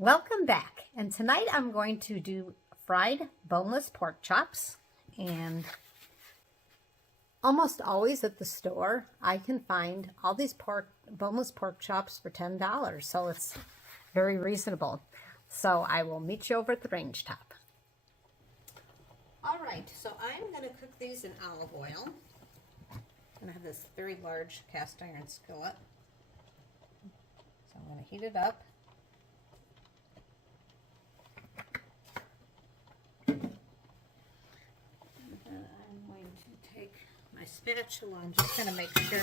Welcome back, and tonight I'm going to do fried boneless pork chops. And almost always at the store I can find all these boneless pork chops for $10, so it's very reasonable. So I will meet you over at the range top. Alright, so I'm going to cook these in olive oil. And I have this very large cast iron skillet, so I'm going to heat it up. My spatula and just kind of make sure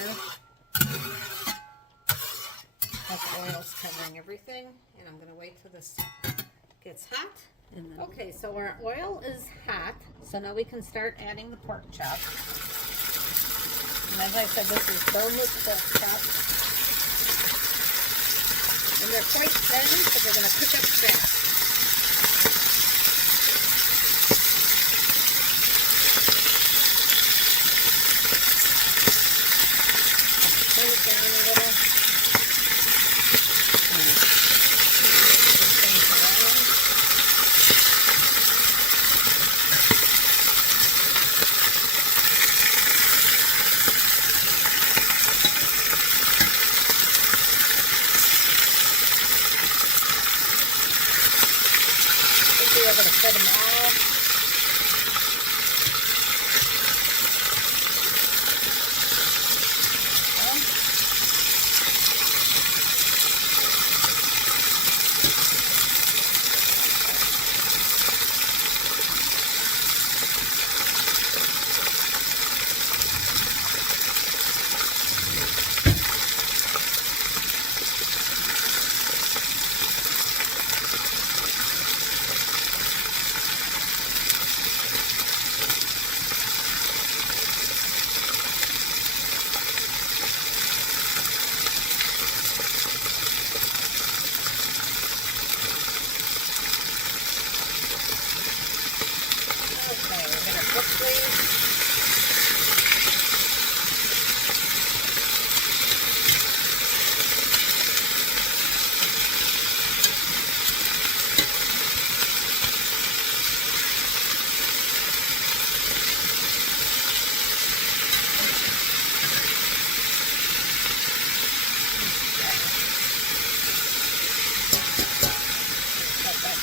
that the oil's covering everything. And I'm going to wait till this gets hot. And then, okay, so our oil is hot, so now we can start adding the pork chop. And as I said, this is boneless pork chops. And they're quite thin, so they're going to cook up fast. Be able to cut them off.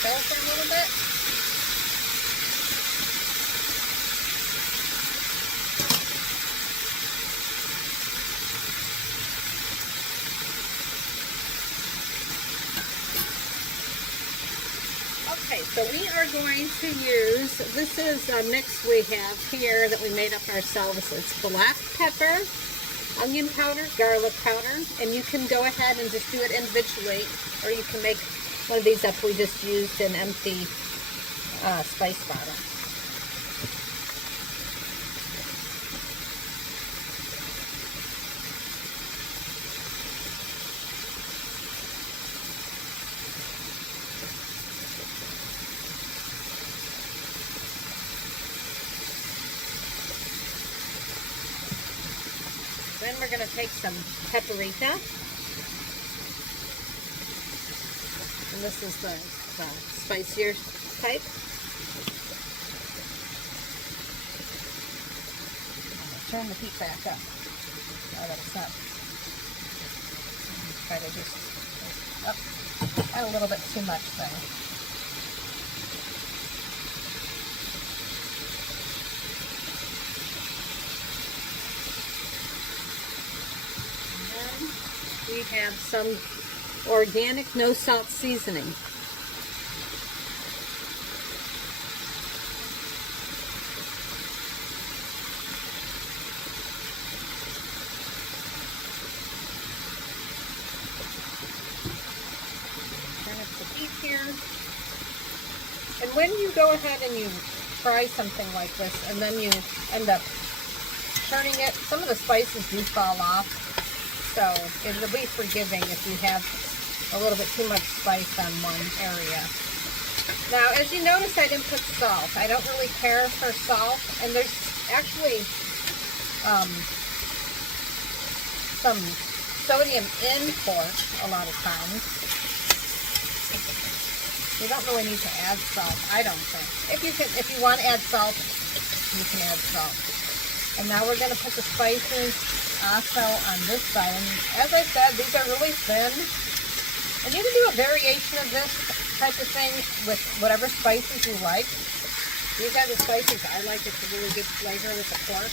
For a little bit. Okay, so we are going to use, this is a mix we have here that we made up ourselves. It's black pepper, onion powder, garlic powder, and you can go ahead and just do it individually, or you can make one of these up. We just used an empty spice bottle. Then we're going to take some paprika. And this is the spicier type. Turn the heat back up. Now that it's not. Try to just add a little bit too much there. And then we have some organic no salt seasoning. Turn up the heat here. And when you go ahead and you fry something like this and then you end up turning it, some of the spices do fall off. So it'll be forgiving if you have a little bit too much spice on one area. Now, as you notice, I didn't put salt. I don't really care for salt, and there's actually some sodium in pork a lot of times. You don't really need to add salt, I don't think. If you want to add salt, you can add salt. And now we're going to put the spices also on this side. And as I said, these are really thin. And you can do a variation of this type of thing with whatever spices you like. These are the spices I like. It's a really good flavor with the pork.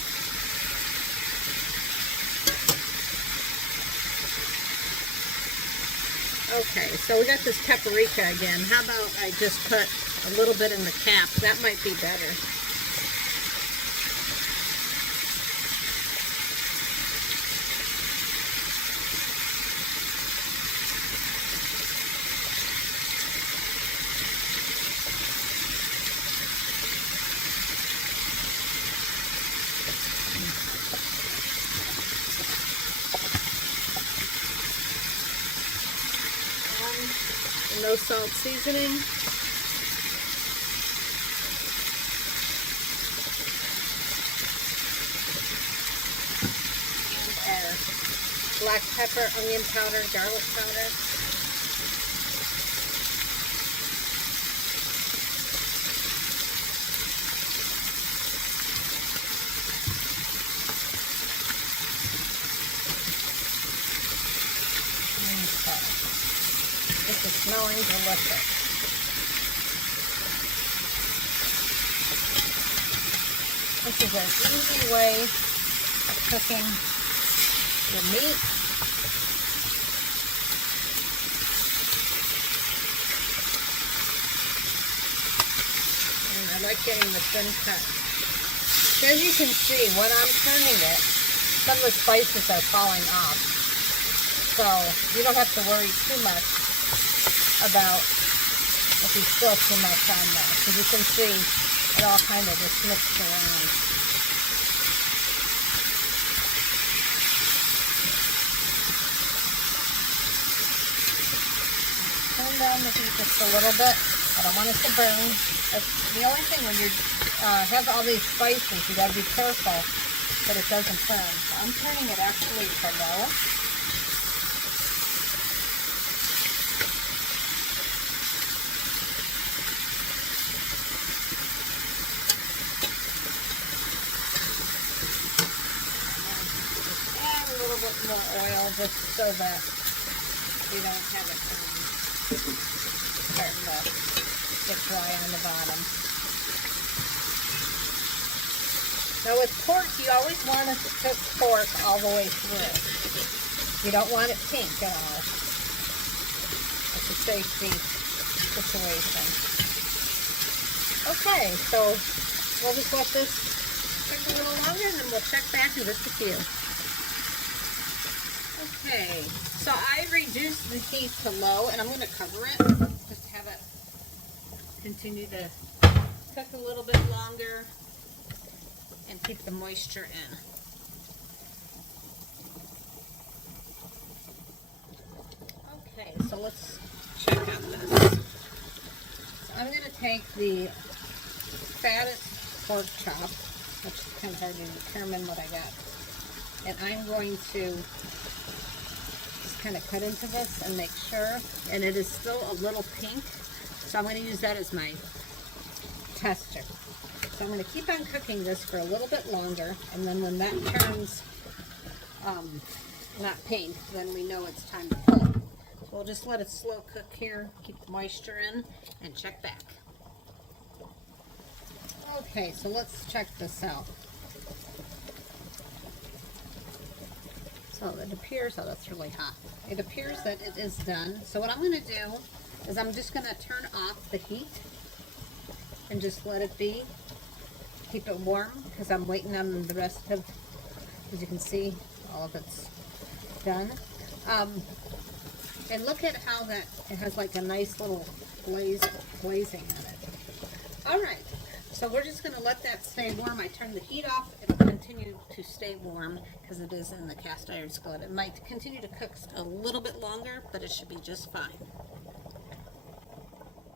Okay, so we got this paprika again. How about I just put a little bit in the cap? That might be better. No salt seasoning. And our black pepper, onion powder, garlic powder. This is smelling delicious. This is an easy way of cooking your meat. And I like getting the thin cut. As you can see, when I'm turning it, some of the spices are falling off. So you don't have to worry too much about if you spill too much on there, because you can see it all kind of just mixed around. Turn down the heat just a little bit. I don't want it to burn. That's the only thing when you have all these spices, you got to be careful that it doesn't burn. So I'm turning it actually to low. More oil just so that you don't have it starting to get dry on the bottom. Now with pork, you always want to cook pork all the way through. You don't want it pink at all. It's a safety situation. Okay, so we'll just let this cook a little longer and then we'll check back in just a few. Okay, so I reduced the heat to low, and I'm going to cover it, just have it continue to cook a little bit longer and keep the moisture in. Okay, so let's check out this. So I'm going to take the fattest pork chop, which is kind of hard to determine what I got, and I'm going to kind of cut into this and make sure, and it is still a little pink, so I'm going to use that as my tester. So I'm going to keep on cooking this for a little bit longer, and then when that turns not pink, then we know it's time to pull. So we'll just let it slow cook here, keep the moisture in, and check back. Okay, so let's check this out. So it appears, oh, that's really hot. It appears that it is done. So what I'm going to do is I'm just going to turn off the heat and just let it be. Keep it warm because I'm waiting on the rest of, as you can see, all of it's done. And look at how that, it has like a nice little glazing on it. All right. So we're just going to let that stay warm. I turn the heat off. It'll continue to stay warm because it is in the cast iron skillet. It might continue to cook a little bit longer, but it should be just fine.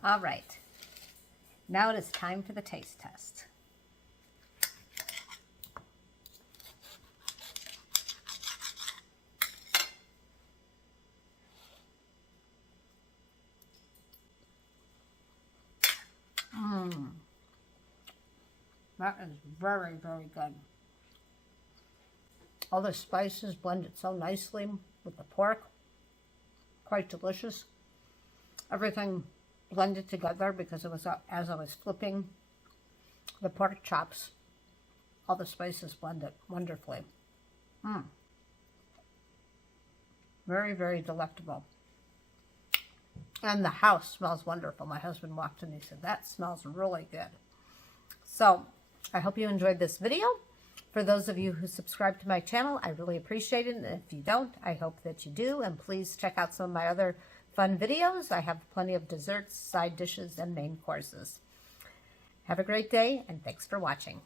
All right. Now it is time for the taste test. That is very, very good. All the spices blended so nicely with the pork. Quite delicious. Everything blended together because it was, as I was flipping the pork chops, all the spices blended wonderfully. Very, very delectable. And the house smells wonderful. My husband walked in and he said, that smells really good. So, I hope you enjoyed this video. For those of you who subscribe to my channel, I really appreciate it. And if you don't, I hope that you do. And please check out some of my other fun videos. I have plenty of desserts, side dishes, and main courses. Have a great day, and thanks for watching.